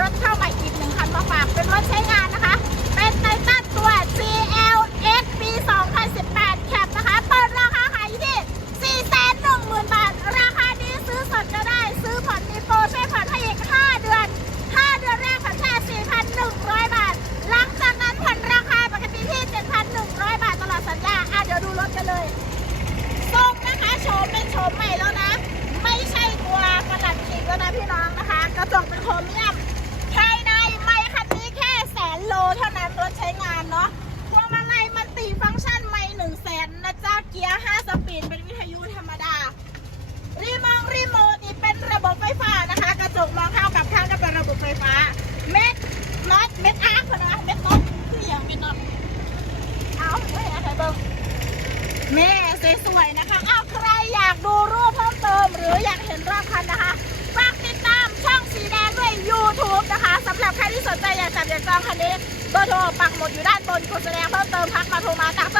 รถเข้าใหม่อีกหนึ่งคันมาฝากเป็นรถใช้งานนะคะ เป็นไททันตัว CLX ปี 2018 แคปนะคะ เปิดราคาขายอยู่ที่ 4 1 0 0 0 บาท ราคานี้ซื้อสดก็ได้ ซื้อผ่อนมีโปรช่วยผ่อนให้อีก 5 เดือน 5 เดือนแรกผ่อนแค่ 4,100 บาท หลังจากนั้นผ่อนราคาปกติที่ 7,100 บาทตลอดสัญญา อะเดี๋ยวดูรถกันเลยทรงนะคะโฉมเป็นโฉมใหม่แล้วนะ ไม่ใช่ตัวประดัดขีดแล้วนะพี่น้องนะคะ กระจกเป็นโครเมียม นเป็นวิทยุธรรมดา รีมองรีโมทนี่เป็นระบบไฟฟ้านะคะ กระจกมองข้าวกับข้างก็เป็นระบบไฟฟ้า เม็ดน็อตเม็ดอาร์คนะเม็ดน็อตคืออย่างเม็ดน็อตเอาไเฮ้ยอะไรเบิ้งแม่สวยๆนะคะเอาใครอยากดูรูปเพิ่มเติม หรืออยากเห็นรอบคันนะคะฝากติดตามช่องสีแดงด้วย YouTube นะคะสำหรับใครที่สนใจอยากจับอยากจองคันนี้เบอร์โทรปักหมดอยู่ด้านบนกดแสดงเพิ่มเติมพักมาโทรมาตัก